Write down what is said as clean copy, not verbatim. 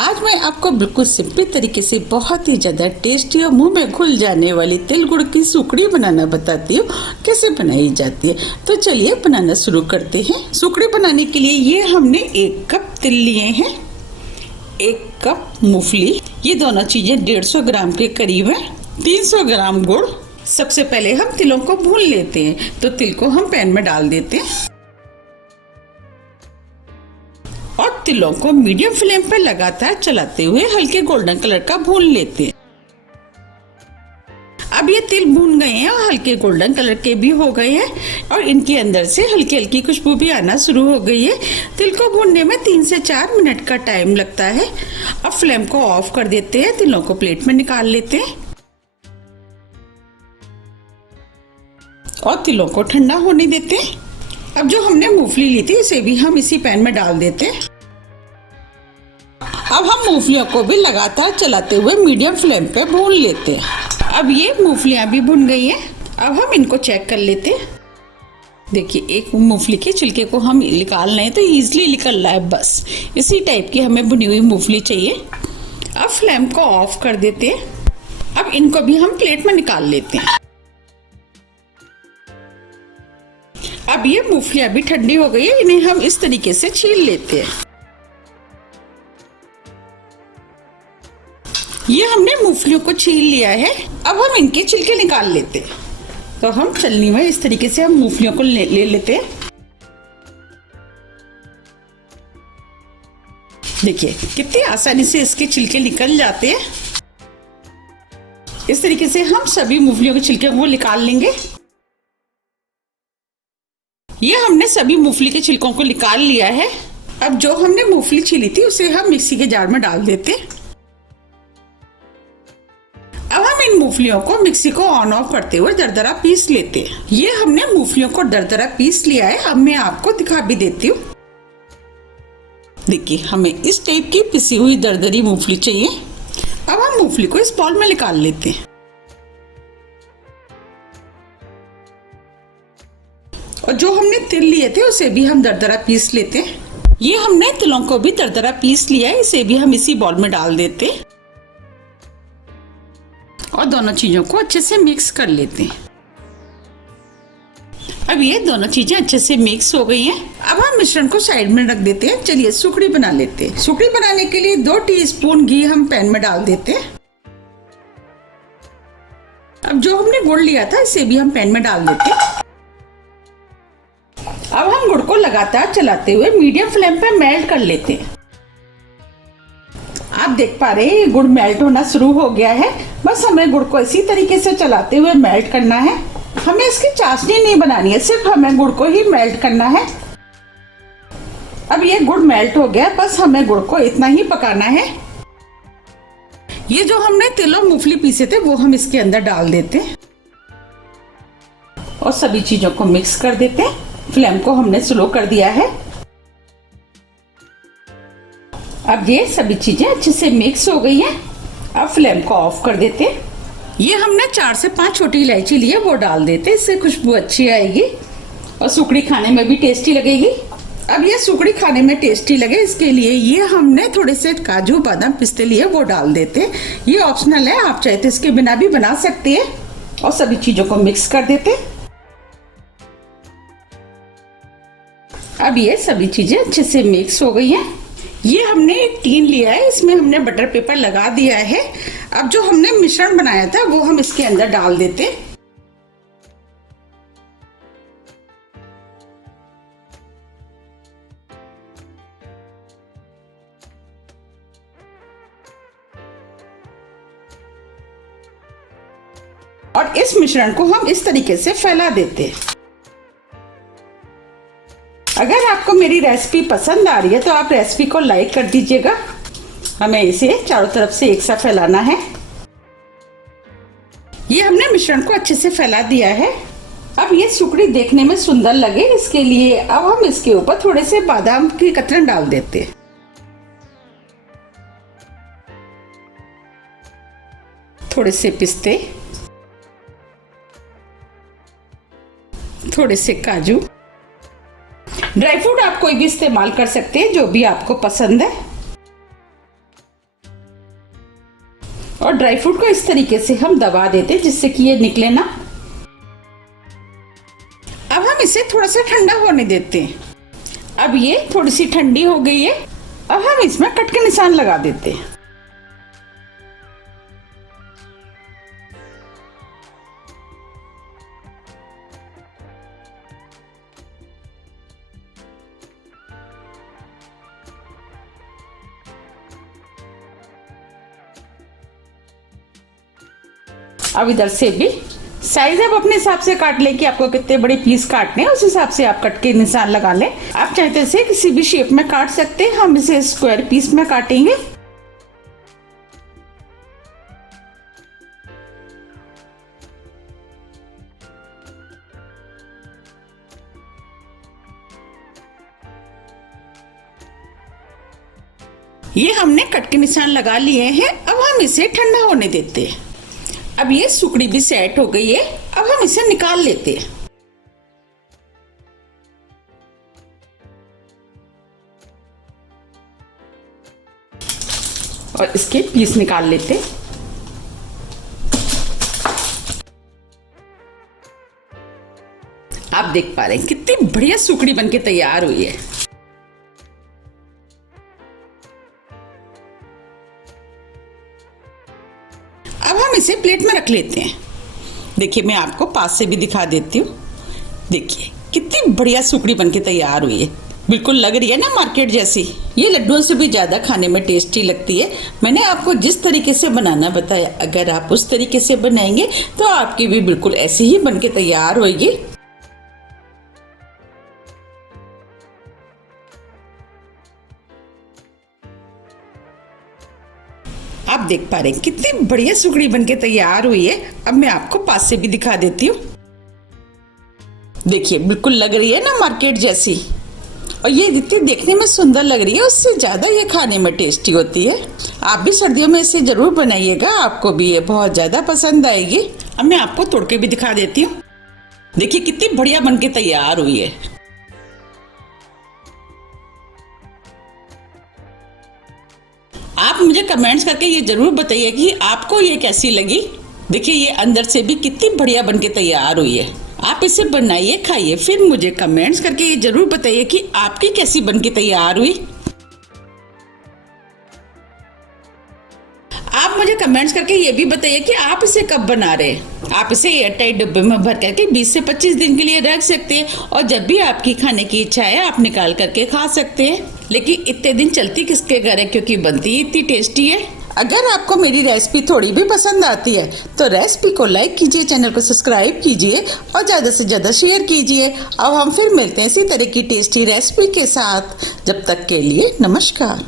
आज मैं आपको बिल्कुल सिंपल तरीके से बहुत ही ज़्यादा टेस्टी और मुंह में घुल जाने वाली तिल गुड़ की सुकड़ी बनाना बताती हूँ कैसे बनाई जाती है। तो चलिए बनाना शुरू करते हैं। सुकड़ी बनाने के लिए ये हमने 1 कप तिल लिए हैं, 1 कप मूंगफली, ये दोनों चीज़ें 150 ग्राम के करीब है, 300 ग्राम गुड़। सबसे पहले हम तिलों को भून लेते हैं, तो तिल को हम पैन में डाल देते हैं और तिलों को मीडियम फ्लेम पर लगातार चलाते हुए हल्के गोल्डन कलर का भून लेते हैं। अब ये तिल भून गए हैं और हल्के गोल्डन कलर के भी हो गए हैं और इनके अंदर से हल्की हल्की खुशबू भी आना शुरू हो गई है। तिल को भूनने में 3 से 4 मिनट का टाइम लगता है। अब फ्लेम को ऑफ कर देते हैं, तिलों को प्लेट में निकाल लेते हैं और तिलों को ठंडा होने देते हैं। अब जो हमने मूंगफली ली थी इसे भी हम इसी पैन में डाल देते हैं। अब हम मूंगफलियों को भी लगातार चलाते हुए मीडियम फ्लेम पे भून लेते हैं। अब ये मूंगफलियां भी भुन गई हैं। अब हम इनको चेक कर लेते हैं। देखिए, एक मूंगफली के छिलके को हम निकाल रहे हैं तो ईजिली निकल रहा है। बस इसी टाइप की हमें भुनी हुई मूंगफली चाहिए। अब फ्लेम को ऑफ कर देते हैं। अब इनको भी हम प्लेट में निकाल लेते हैं। अब ये मूंगफलियां भी ठंडी हो गई है, इन्हें हम इस तरीके से छील लेते हैं। ये हमने मूंगफलियों को छील लिया है। अब हम इनके छिलके निकाल लेते हैं। तो हम छलनी में इस तरीके से हम मूंगफलियों को ले लेते हैं। देखिए कितनी आसानी से इसके छिलके निकल जाते हैं। इस तरीके से हम सभी मूंगफलियों के छिलके को निकाल लेंगे। ये हमने सभी मूंगफली के छिलकों को निकाल लिया है। अब जो हमने मूंगफली छीली थी उसे हम मिक्सी के जार में डाल देते हैं। अब हम इन मूंगफलियों को मिक्सी को ऑन ऑफ करते हुए दरदरा पीस लेते हैं। ये हमने मूंगफलियों को दरदरा पीस लिया है। अब मैं आपको दिखा भी देती हूँ। देखिए, हमें इस टाइप की पिसी हुई दरदरी मूंगफली चाहिए। अब हम मूंगफली को इस बाउल में निकाल लेते हैं और जो हमने तिल लिए थे उसे भी हम दरदरा पीस लेते हैं। ये हमने तिलों को भी दरदरा पीस लिया है, इसे भी हम इसी बाउल में डाल देते हैं और दोनों चीजों को अच्छे से मिक्स कर लेते हैं। अब ये दोनों चीजें अच्छे से मिक्स हो गई हैं। अब हम मिश्रण को साइड में रख देते हैं। चलिए सुकड़ी बना लेते हैं। सुकड़ी बनाने के लिए 2 टीस्पून घी हम पैन में डाल देते हैं। अब जो हमने गुड़ लिया था इसे भी हम पैन में डाल देते हैं। अब हम गुड़ को लगातार चलाते हुए मीडियम फ्लेम पर मेल्ट कर लेते हैं। आप देख पा रहे हैं गुड़ मेल्ट होना शुरू हो गया है। बस हमें गुड़ को इसी तरीके से चलाते हुए मेल्ट करना है। हमें इसकी चाशनी नहीं बनानी है, सिर्फ हमें गुड़ को ही मेल्ट करना है। अब ये गुड़ मेल्ट हो गया, बस हमें गुड़ को इतना ही पकाना है। ये जो हमने तिल और मूंगफली पीसे थे वो हम इसके अंदर डाल देते हैं और सभी चीजों को मिक्स कर देते हैं। फ्लेम को हमने स्लो कर दिया है। अब ये सभी चीजें अच्छे से मिक्स हो गई हैं। अब फ्लेम को ऑफ कर देते हैं। ये हमने 4 से 5 छोटी इलायची ली है, वो डाल देते हैं। इससे खुशबू अच्छी आएगी और सुकड़ी खाने में भी टेस्टी लगेगी। अब ये सुकड़ी खाने में टेस्टी लगे इसके लिए ये हमने थोड़े से काजू बादाम पिस्ते लिए, वो डाल देते हैं। ये ऑप्शनल है, आप चाहे तो इसके बिना भी बना सकते हैं। और सभी चीजों को मिक्स कर देते हैं। अब ये सभी चीजें अच्छे से मिक्स हो गई हैं। ये हमने एक टीन लिया है, इसमें हमने बटर पेपर लगा दिया है। अब जो हमने मिश्रण बनाया था वो हम इसके अंदर डाल देते हैं। और इस मिश्रण को हम इस तरीके से फैला देते हैं। अगर आपको मेरी रेसिपी पसंद आ रही है तो आप रेसिपी को लाइक कर दीजिएगा। हमें इसे चारों तरफ से एक साथ फैलाना है। ये हमने मिश्रण को अच्छे से फैला दिया है। अब ये सुकड़ी देखने में सुंदर लगे इसके लिए अब हम इसके ऊपर थोड़े से बादाम की कतरन डाल देते हैं। थोड़े से पिस्ते, थोड़े से काजू। ड्राई फ्रूट आप कोई भी इस्तेमाल कर सकते हैं जो भी आपको पसंद है। ड्राई फ्रूट को इस तरीके से हम दबा देते हैं जिससे कि ये निकले ना। अब हम इसे थोड़ा सा ठंडा होने देते हैं। अब ये थोड़ी सी ठंडी हो गई है। अब हम इसमें कट के निशान लगा देते हैं। अब इधर से भी साइज आप अपने हिसाब से काट लें कि आपको कितने बड़े पीस काटने हैं, उस हिसाब से आप कट के निशान लगा लें। आप चाहते से किसी भी शेप में काट सकते हैं। हम इसे स्क्वायर पीस में काटेंगे। ये हमने कट के निशान लगा लिए हैं। अब हम इसे ठंडा होने देते हैं। अब ये सुकड़ी भी सेट हो गई है। अब हम इसे निकाल लेते हैं। और इसके पीस निकाल लेते हैं। आप देख पा रहे हैं कितनी बढ़िया सुकड़ी बनके तैयार हुई है। अब हम इसे प्लेट में रख लेते हैं। देखिए मैं आपको पास से भी दिखा देती हूँ। देखिए कितनी बढ़िया सुकड़ी बनके तैयार हुई है। बिल्कुल लग रही है ना मार्केट जैसी। ये लड्डुओं से भी ज़्यादा खाने में टेस्टी लगती है। मैंने आपको जिस तरीके से बनाना बताया, अगर आप उस तरीके से बनाएंगे तो आपकी भी बिल्कुल ऐसी ही बनके तैयार होगी। आप देख पा रहे हैं कितनी बढ़िया सुकड़ी बनके तैयार हुई है। अब मैं आपको पास से भी दिखा देती हूँ। देखिए बिल्कुल लग रही है ना मार्केट जैसी। और ये जितनी देखने में सुंदर लग रही है उससे ज़्यादा ये खाने में टेस्टी होती है। आप भी सर्दियों में इसे ज़रूर बनाइएगा, आपको भी ये बहुत ज़्यादा पसंद आएगी। अब मैं आपको तोड़ के भी दिखा देती हूँ। देखिए कितनी बढ़िया बनके तैयार हुई है। आप मुझे कमेंट्स करके ये जरूर बताइए कि आपको ये कैसी लगी। देखिए ये अंदर से भी कितनी बढ़िया बनके तैयार हुई है। आप इसे बनाइए, खाइए, फिर मुझे कमेंट्स करके ये जरूर बताइए कि आपकी कैसी बनके तैयार हुई। आप मुझे कमेंट्स करके ये भी बताइए कि आप इसे कब बना रहे हैं। आप इसे एयरटाइट डिब्बे में भर करके 20 से 25 दिन के लिए रख सकते हैं और जब भी आपकी खाने की इच्छा है आप निकाल करके खा सकते हैं। लेकिन इतने दिन चलती किसके घर है, क्योंकि बनती ही इतनी टेस्टी है। अगर आपको मेरी रेसिपी थोड़ी भी पसंद आती है तो रेसिपी को लाइक कीजिए, चैनल को सब्सक्राइब कीजिए और ज़्यादा से ज़्यादा शेयर कीजिए। अब हम फिर मिलते हैं इसी तरह की टेस्टी रेसिपी के साथ। जब तक के लिए नमस्कार।